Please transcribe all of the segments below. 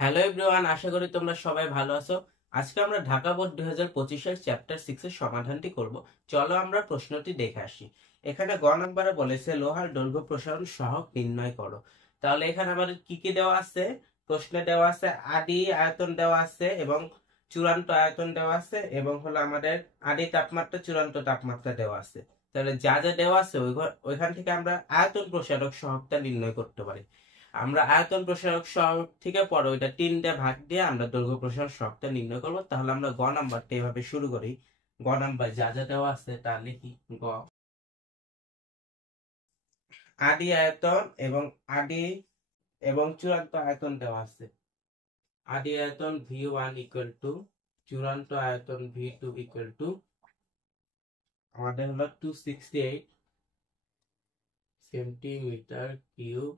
Hello everyone, আশা করি তোমরা সবাই ভালো আছো। আজকে আমরা ঢাকা বোর্ড 2025 এর চ্যাপ্টার 6 এর সমাধানটি করব। চলো আমরা প্রশ্নটি দেখে আসি। এখানে গ নম্বরে বলেছে লোহার দৈর্ঘ্য প্রসারণ সহগ নির্ণয় করো। তাহলে এখানে আমাদের কি কি দেওয়া আছে? প্রশ্নে দেওয়া আছে আদি আয়তন দেওয়া আছে এবং চূড়ান্ত আয়তন দেওয়া আছে এবং হলো আমাদের আদি তাপমাত্রা চূড়ান্ত তাপমাত্রা দেওয়া আছে। তাহলে যা যা দেওয়া আছে ওইখান থেকে আমরা আয়তন প্রসারক সহগটা নির্ণয় করতে পারি। আমরা আয়তন প্রসারক সহগ থেকে পরে ওইটা 3টে ভাগ দিয়ে আমরা দৈর্ঘ্য প্রসারক সহগটা নির্ণয় করবো। তাহলে আমরা গ নাম্বারটা এভাবে শুরু করি। গ নাম্বার যা যা দেওয়া আছে তা লিখি। গ, আদি আয়তন এবং আদি এবং চূড়ান্ত আয়তন দেওয়া আছে। আদি আয়তন V1 ইকুয়াল টু চূড়ান্ত আয়তন V2 ইকুয়াল টু আমাদের হলো 268 সেন্টিমিটার কিউব,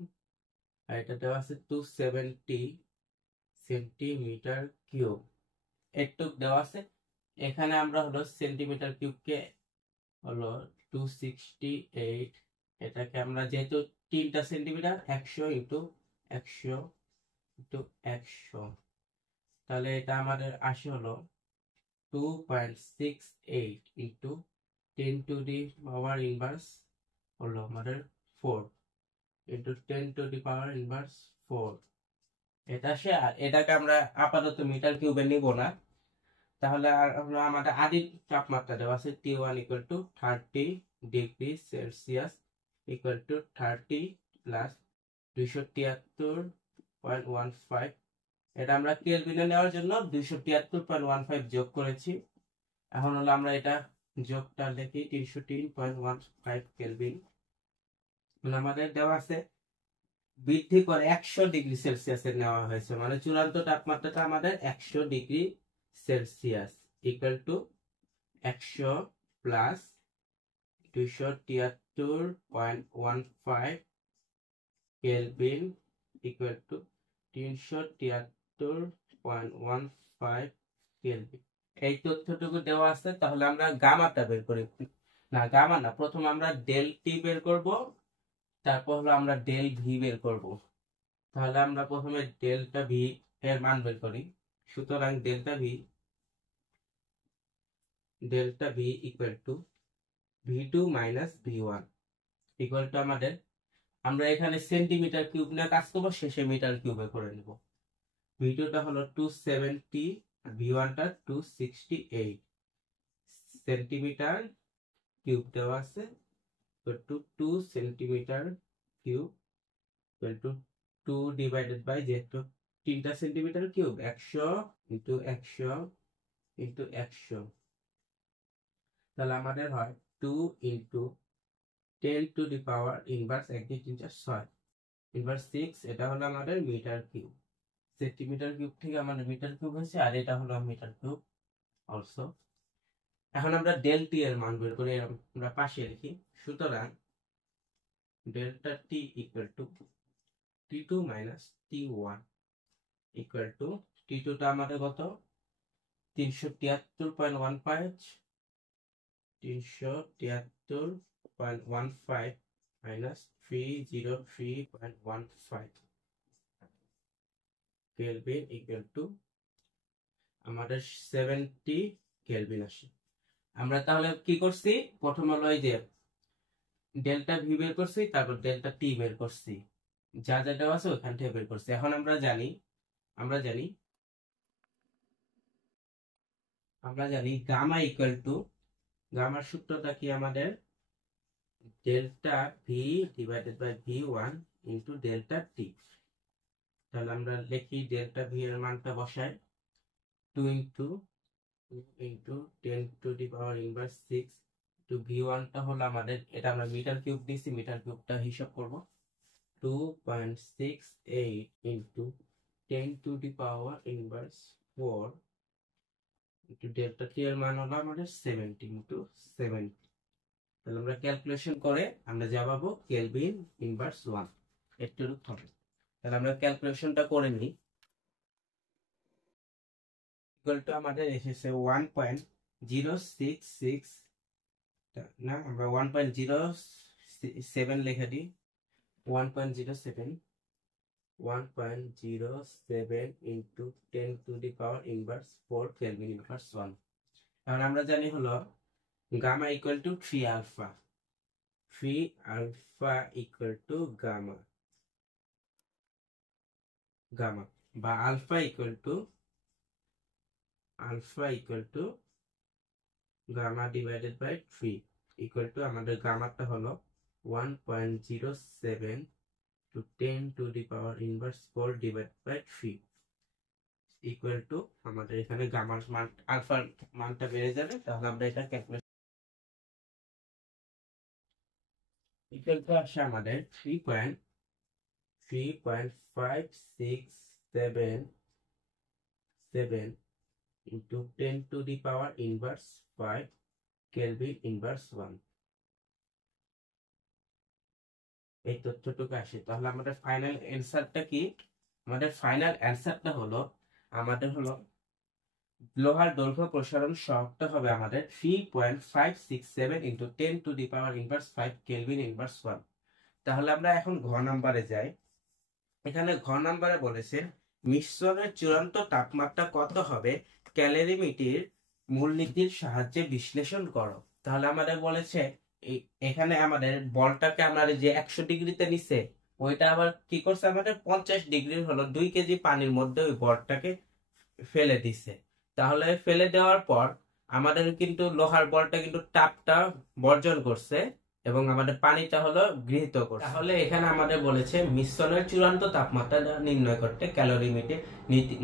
আর এটা দেওয়া আছে 270 সেন্টিমিটার কিউব। একটু দেওয়া আছে। এখানে আমরা হলো সেন্টিমিটার কিউবকে হলো 268, এটাকে আমরা যেহেতু 3টা সেন্টিমিটার 100 ইন্টু 100 ইন্টু 100, তাহলে এটা আমাদের আসে হলো 2.68 into 10 to the power inverse হলো আমাদের 4 into 10 to the power inverse 4 এটা আসে। আর এটাকে আমরা আপাতত মিটার কিউবে নিব না। তাহলে আমাদের আদি তাপমাত্রা দেওয়া আছে T1 equal to 30 degree Celsius equal two 30 plus 273.15। এটা আমরা কেলভিনে নেওয়ার জন্য 273.15 যোগ করেছি। এখন হলো আমরা এটা যোগটা লিখি 303.15 কেলভিন। আমাদের দেওয়া আছে বৃদ্ধি করে 100 ডিগ্রি সেলসিয়াসে নেওয়া হয়েছে, মানে চূড়ান্ত তাপমাত্রাটা আমাদের 100 degree Celsius equal to 100 plus 273.15 kelvin equal to 373.15 kelvin. এই তথ্যটুকু দেওয়া আছে। তাহলে আমরা গামাটা বের করি। না, গামা না, প্রথম আমরা ডেল টি বের করব, তারপর হলো আমরা ডেল ভি বের করব। তাহলে আমরা প্রথমে ডেল্টা ভি এর মান বের করি। সুতরাং delta V equal to V2 minus V1 equal to আমাদের, আমরা এখানে সেন্টিমিটার কিউব নিয়ে কাজ করবো, শেষে মিটার কিউবে করে নেব। V2টা হলো 270 আর V1টা 268 সেন্টিমিটার কিউব দেওয়া আছে। তো 2 centimetre cube equal to 2 divided by, যেহেতু 3টা সেন্টিমিটার কিউব, 100 ইন্টু 100 ইন্টু 100, তাহলে আমাদের হয় 2 into 10 to the power inverse 1 2 3 4 6 inverse 6। এটা হলো আমাদের মিটার কিউব। সেন্টিমিটার কিউব থেকে আমাদের মিটার কিউব হয়েছে, আর এটা হলো মিটার কিউব অলসো। এখন আমরা ডেল টি এর মান বের করে আমরা পাশে লিখি। সুতরাং delta T equal to T2 minus T1 equal to, T2 টা আমাদের কত? 373.15 373.15 মাইনাস 303.15 কেলভিন ইকুয়াল টু আমাদের 70 কেলভিন আসে। আমরা তাহলে কি করছি? প্রথম হলো এই যে ডেল্টা ভি বের করছি, তারপর ডেল্টা টি বের করছি, যা যা দেওয়া আছে ওখান থেকে বের করছি। এখন আমরা জানি গামা ইকুয়াল টু, গামার সূত্রটা কি আমাদের? Delta V divided by V1 into delta T. তাহলে আমরা লিখি ডেল্টা ভি এর মানটা বসাই 2 into 10 to the power inverse 6 to V1 টা হলো আমাদের, এটা আমরা মিটার কিউব দিছি, মিটার কিউবটা হিসাব করব। 2.68 into 10 to the power inverse 4 into delta T এর মান হলো আমাদের 70 ইন্টু 70। তাহলে আমরা ক্যালকুলেশন করে আমরা যা পাবো কেলভিন ইনভার্স 1 একটু হবে। তাহলে আমরা ক্যালকুলেশনটা করে নিই। ইকুয়াল টু আমাদের এসেছে 1.066, না আমরা 1.07 লিখে দিই। 1.07 1.07 into 10 to the power inverse 4 Kelvin inverse 1. এখন আমরা জানি হলো gamma equal to 3 alpha, 3 alpha equal to gamma, gamma বা alpha equal to gamma divided by 3 equal to আমাদের গামাটা হলো 1.07 to 10 to the power inverse 4 divided by 3 equal to আমাদের এখানে গামার মান আলফার মানটা বেড়ে যাবে, তাহলে আমরা এটা ক্যালকুলেট ইকুয়াল টু আসে আমাদের 3.5677 into 10 to the power inverse 5 Kelvin inverse 1 এই তথ্যটুকু আসে। তাহলে আমাদের ফাইনাল অ্যান্সারটা কি? আমাদের ফাইনাল অ্যান্সারটা হলো লোহার দৈর্ঘ্য প্রসারণ সহগটা হবে আমাদের 3.567 into 10 to the power inverse 5 Kelvin inverse 1। তাহলে আমরা এখন ঘ নাম্বারে যাই। এখানে ঘ নাম্বারে বলেছে মিশ্রণের চূড়ান্ত তাপমাত্রা কত হবে ক্যালরিমিটার মূলনীতির সাহায্যে বিশ্লেষণ করো। তাহলে আমাদের বলেছে এখানে আমাদের বলটাকে আমাদের যে 100 ডিগ্রিতে নিছে ওইটা আবার কি করছে, আমাদের 50 ডিগ্রির হলো 2 কেজি পানির মধ্যে ওই বলটাকে ফেলে দিছে। তাহলে ফেলে দেওয়ার পর আমাদের কিন্তু লোহার বলটা কিন্তু তাপটা বর্জন করছে এবং আমাদের পানিটা হলো গৃহীত করছে। তাহলে এখানে আমাদের বলেছে মিশ্রণের চূড়ান্ত তাপমাত্রা নির্ণয় করতে ক্যালরিমিটার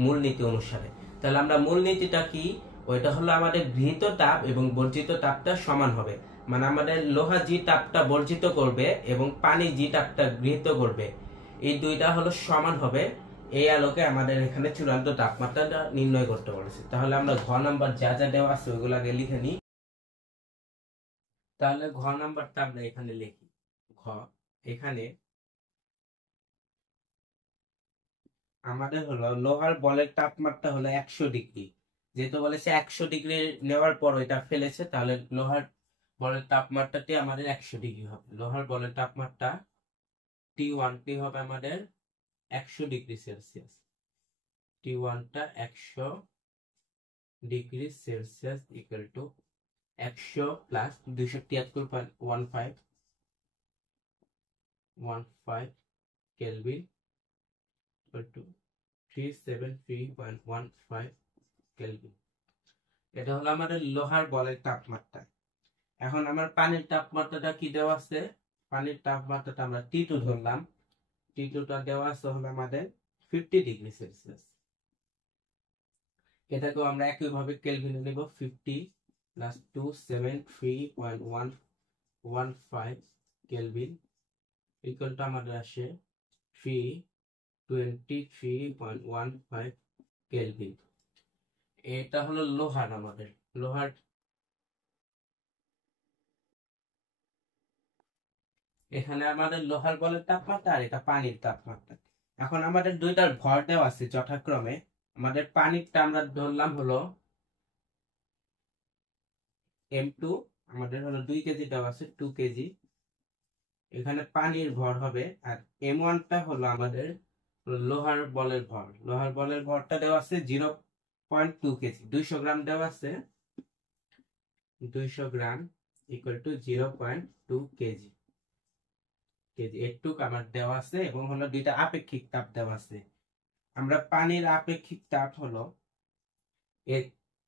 মূলনীতি অনুসারে। তাহলে আমরা মূলনীতিটা কি, ওইটা হলো আমাদের গৃহীত তাপ এবং বর্জিত তাপটা সমান হবে, মানে আমাদের লোহা যে তাপটা বর্জিত করবে এবং পানি যে তাপটা গৃহীত করবে এই দুইটা হলো সমান হবে। এই আলোকে আমাদের এখানে চূড়ান্ত তাপমাত্রাটা নির্ণয় করতে বলেছে। তাহলে আমরা ঘ নাম্বার যা যা দেওয়া আছে ওইগুলো আগে লিখে নিই। তাহলে ঘ নাম্বারটা আমরা এখানে লিখি। ঘ এখানে আমাদের হলো লোহার বলের তাপমাত্রা হলো 100 ডিগ্রি, যেহেতু বলেছে 100 ডিগ্রি নেওয়ার পর এটা ফেলেছে, তাহলে লোহার বলের তাপমাত্রাটি আমাদের 100 ডিগ্রি হবে। লোহার বলের তাপমাত্রা T1টি হবে আমাদের 100 ডিগ্রি সেলসিয়াস। T1টা 100 degree Celsius equal to 100 plus 273.15 kelvin equal to 373.15 kelvin. এটা হলো আমাদের লোহার বলের তাপমাত্রা। এখন আমার পানির তাপমাত্রাটা কি দেওয়া আছে, পানির তাপমাত্রাটা আমরা T2 ধরলাম। T2টা দেওয়া আছে হলো আমাদের 50 ডিগ্রি সেলসিয়াস। এটাকেও আমরা একইভাবে কেলভিনে নেব। 50 প্লাস 273.115 কেলভিন ইকুয়াল টু আমাদের আসে 323.15 কেলভিন। এটা হলো লোহার, আমাদের লোহার এখানে আমাদের লোহার বলের তাপমাত্রা আর এটা পানির তাপমাত্রা। এখন আমাদের দুইটার ভর দেওয়া আছে যথাক্রমে। আমাদের পানিরটা আমরা ধরলাম হলো M2, আমাদের হলো 2 কেজি দেওয়া আছে 2 কেজি। এখানে পানির ভর হবে, আর M1টা হলো আমাদের লোহার বলের ভর। লোহার বলের ভরটা দেওয়া আছে 0.2 কেজি, 200 গ্রাম দেওয়া আছে। 200 গ্রাম ইকুয়াল টু 0.2 কেজি। একটু আমার দেওয়া আছে এবং হলো দুইটা আপেক্ষিক তাপ দেওয়া আছে। আমরা পানির আপেক্ষিক তাপ হলো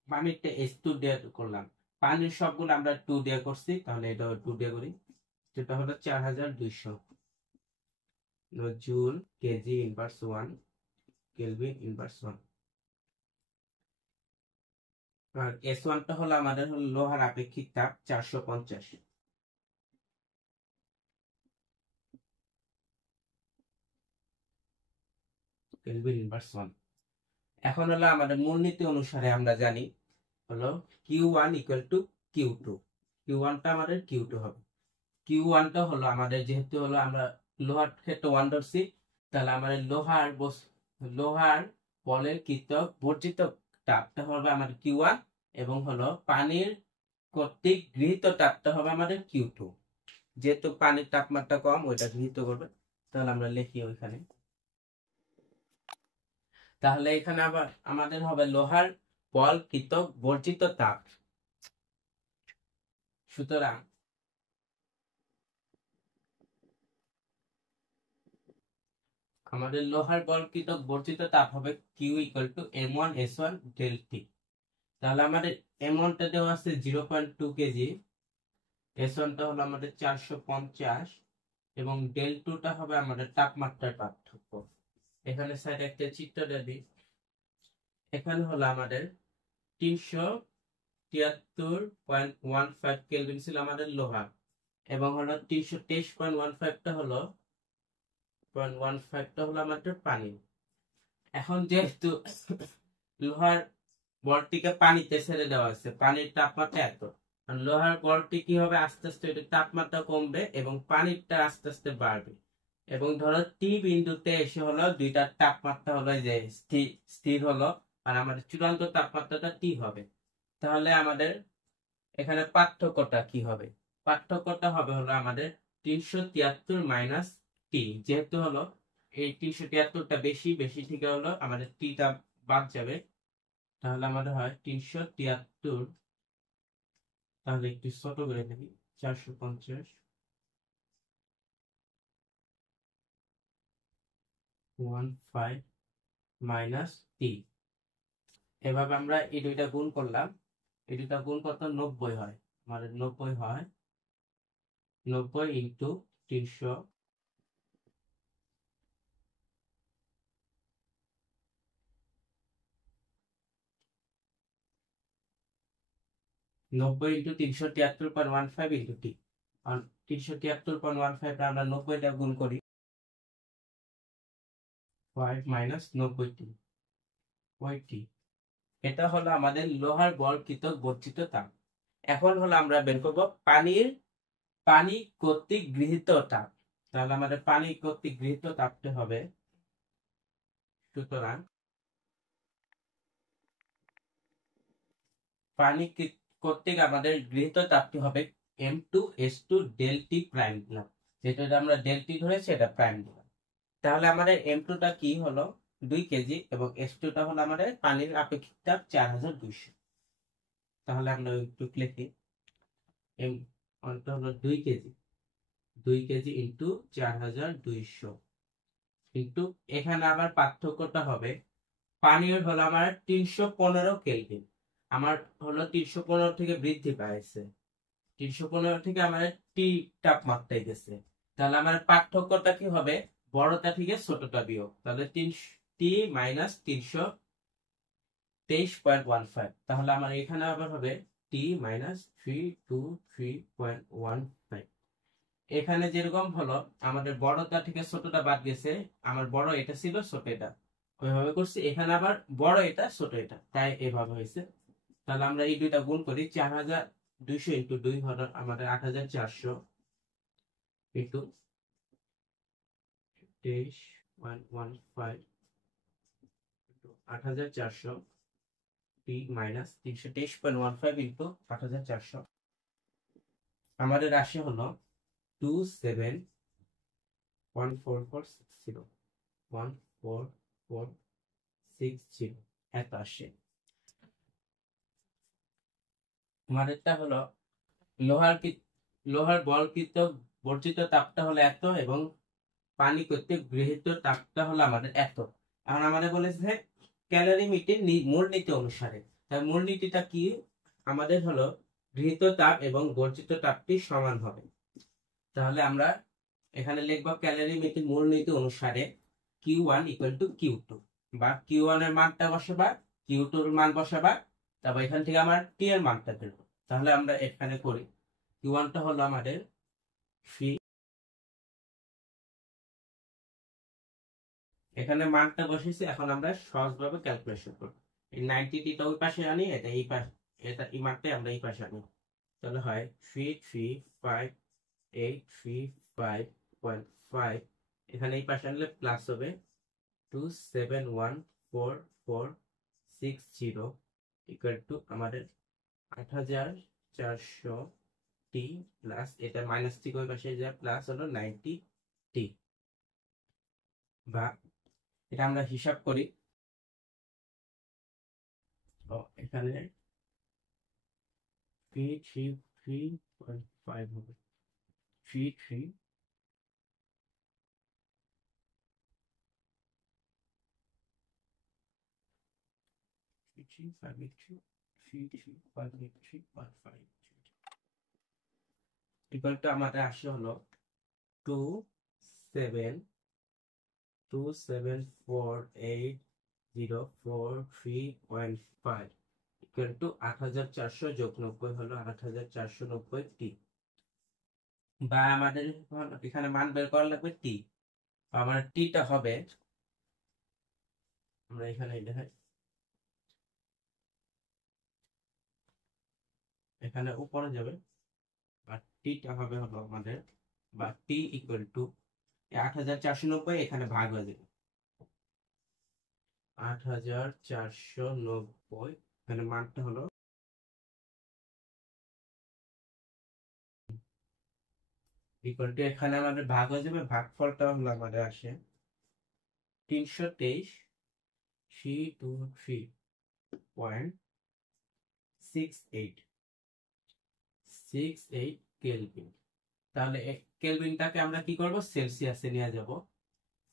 পানিরটা H2 দিয়ে করলাম, পানির সবগুলো আমরা 2 দিয়ে করছি, তাহলে এটা 2 দিয়ে করি, যেটা হলো 4200 joule KG inverse 1 kelvin inverse 1। আর S1টা হলো আমাদের হলো লোহার আপেক্ষিক তাপ 450 কেলভিন ইনভার্স 1। এখন হলো আমাদের মূলনীতি অনুসারে আমরা জানি হলো Q1 ইকুয়াল টু Q2। Q1টা আমাদের Q2 হবে। Q1টা হলো আমাদের, যেহেতু হলো আমরা লোহার ক্ষেত্রে 1 ধরছি, তাহলে আমাদের লোহার বলের কৃত বর্জিত তাপটা হবে আমাদের Q1 এবং হলো পানির কর্তৃক গৃহীত তাপটা হবে আমাদের Q2। যেহেতু পানির তাপমাত্রা কম ওইটা গৃহীত করবে, তাহলে আমরা লিখি ওইখানে তাহলে এখানে আবার আমাদের হবে লোহার বলকৃত বর্জিত তাপ। সুতরাং আমাদের লোহার বলকৃত বর্জিত তাপ হবে Q equal to m1s1 del T. তাহলে আমাদের m1 টা দেওয়া আছে 0.2 কেজি, s1 টা হলো আমাদের 450 এবং ডেল 2 টা হবে আমাদের তাপমাত্রার পার্থক্য। এখানে সাইডে একটা চিত্র দেবি। এখানে হলো আমাদের 373.15 কেলভিন ছিল আমাদের লোহা, এবং হলো 323.15 টা হলো 0.15 টা হলো আমাদের পানি। এখন যেহেতু লোহার বলটিকে পানিতে ছেড়ে দেওয়া আছে, পানির তাপমাত্রা এত, লোহার বলটি কি হবে, আস্তে আস্তে এটার তাপমাত্রা কমবে এবং পানিরটা আস্তে আস্তে বাড়বে, এবং ধরো টি বিন্দুতে এসে হলো দুইটার তাপমাত্রা হলো যে স্থির হলো, আর আমাদের চূড়ান্ত তাপমাত্রাটা টি হবে। তাহলে আমাদের এখানে পার্থক্যটা কি হবে? পার্থক্যটা হবে হলো আমাদের 373 মাইনাস টি, যেহেতু হলো এই 373টা বেশি, বেশি থেকে হলো আমাদের টিটা বাদ যাবে। তাহলে আমাদের হয় 373, তাহলে একটু ছোট করে দেখি, 450 15 মাইনাস টি। এভাবে আমরা এই দুইটা গুণ করলাম, এই দুইটা গুণ কত, 90 হয়। আমাদের 90 হয়, 90 ইন্টু 300, 90 ইন্টু 373.15 ইন্টু টি। আর 373.15 আমরা 90টা গুণ করি, 5 মাইনাস 90টি, ওইটি। এটা হলো আমাদের লোহার বলকৃত বর্জিত তাপ। এখন হলো আমরা বের করবো পানি কর্তৃক গৃহীত তাপ। তাহলে আমাদের পানি কর্তৃক গৃহীত তাপটা হবে, সুতরাং পানি কর্তৃক আমাদের গৃহীত তাপটি হবে m2s2 ডেল টি প্রাইম দিলাম, যেটা আমরা ডেল টি ধরেছি এটা প্রাইম দিলাম। তাহলে আমাদের m2 টা কি হলো 2 কেজি, এবং s2 টা হলো আমাদের পানির আপেক্ষিক তাপ 4200। তাহলে আমরা একটু লিখি, m1 টা হলো 2 কেজি, 2 কেজি ইন্টু 4200, কিন্তু এখানে আবার পার্থক্যটা হবে, পানির হলো আমার 315 কেলভিন, আমার হলো 315 থেকে বৃদ্ধি পাইছে, 315 থেকে আমার টি তাপমাত্রায় গেছে। তাহলে আমার পার্থক্যটা কি হবে, বড়টা থেকে ছোটটা বিয়োগ, তাহলে 3 টি মাইনাস 323.15। তাহলে আমার এখানে আবার হবে টি মাইনাস 323.15। এখানে যেরকম হলো আমাদের বড়টা থেকে ছোটটা বাদ গেছে, আমার বড় এটা ছিল, ছোট এটা, ওইভাবে করছি। এখানে আবার বড় এটা, ছোট এটা, তাই এভাবে হয়েছে। তাহলে আমরা এই দুইটা গুণ করি, 4200 ইন্টু 2 হলো আমাদের 8400 ইন্টু 23.15 8400 টি মাইনাস 323.15 ইন্টু 8400, আমাদের রাশি হলো 27.4460, 14460 এত আসে। আমাদেরটা হলো লোহার বলকৃত বর্জিত তাপটা হলো এত, এবং পানি কর্তৃক গৃহীত তাপটা হলো আমাদের এত। এখন আমাদের বলেছে ক্যালোরিমিটার মূলনীতি অনুসারে, তার মূলনীতিটা কি, আমাদের হলো গৃহীত তাপ এবং বর্জিত তাপটি সমান হবে। তাহলে আমরা এখানে লিখবো ক্যালোরিমিটার মূলনীতি অনুসারে Q1 ইকুয়াল টু Q2, বা Q1 এর মানটা বসাবা, Q2 এর মান বসাবা, তারপর এখান থেকে আমার T এর মানটা বের করব। তাহলে আমরা এখানে করি, Q1 টা হলো আমাদের 3, এখানে মানটা বসেছি। এখন আমরা সহজভাবে ক্যালকুলেশন করব, এই 90 টা ওই পাশে আনি, এটা এই পাশে, এটা এই মানটাই আমরা এই পাশে আনি। তাহলে হয় 335.835.5, এখানে এই পাশে আনলে প্লাস হবে 2714460 ইকুয়াল টু আমাদের 8400 টি প্লাস এটা মাইনাস থেকে ওই পাশে যায় প্লাস হলো 90 টি। বা এটা আমরা হিসাব করি, এখানে 333.5 হবে 33 ইকুয়াল টু আমাদের আসে হলো 272748043.5 ইকুয়াল টু 8400 যোগ 90 হলো 8490 টি, বা আমাদের এখানে মান বের করা লাগবে টি। আমার টিটা হবে, আমরা এখানে দেখাই, এখানে উপরে যাবে, আর টিটা হবে হলো আমাদের, বা টি ইকুয়াল টু 8490 এখানে ভাগ হয়ে যাবে 8490, এখানে মানটা হলো ইকুয়াল টু, এখানে আমাদের ভাগ হয়ে যাবে, ভাগফলটা হলো আমাদের আসে 323.68 কেলভিন। তাহলে কেলভিনটাকে আমরা কি করব, সেলসিয়াসে নিয়ে যাব,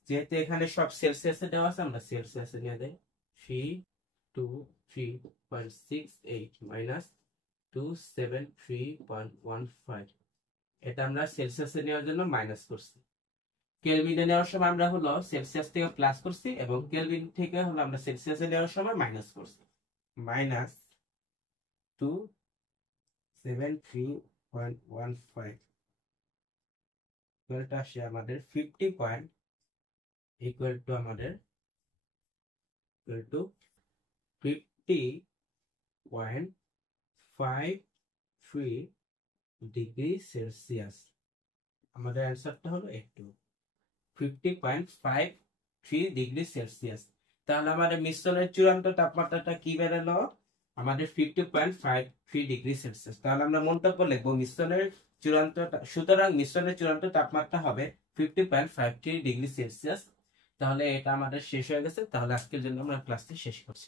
যেহেতু এখানে সব সেলসিয়াসে দেওয়া আছে আমরা সেলসিয়াসে নিয়ে যাই। 323.68 মাইনাস 273.15, এটা আমরা সেলসিয়াসে নেওয়ার জন্য মাইনাস করছি। কেলভিনে নেওয়ার সময় আমরা হলো সেলসিয়াস থেকে প্লাস করছি, এবং কেলভিন থেকে হলো আমরা সেলসিয়াসে নেওয়ার সময় মাইনাস করছি। মাইনাস 273.15 ইকুয়াল টু আসে আমাদের 50 পয়েন্ট, ইকুয়াল টু আমাদের ইকুয়াল টু 50.53 ডিগ্রি সেলসিয়াস। আমাদের অ্যান্সারটা হলো একটু 50.53 ডিগ্রি সেলসিয়াস। তাহলে আমাদের মিশ্রণের চূড়ান্ত তাপমাত্রাটা কি বেরোলো, আমাদের 50.53 ডিগ্রি সেলসিয়াস। তাহলে আমরা মন্তব্য লিখবো মিশ্রণের চূড়ান্ত, সুতরাং মিশ্রণের চূড়ান্ত তাপমাত্রা হবে 50.53 ডিগ্রি সেলসিয়াস। তাহলে এটা আমাদের শেষ হয়ে গেছে। তাহলে আজকের জন্য আমরা ক্লাসটি শেষ করছি।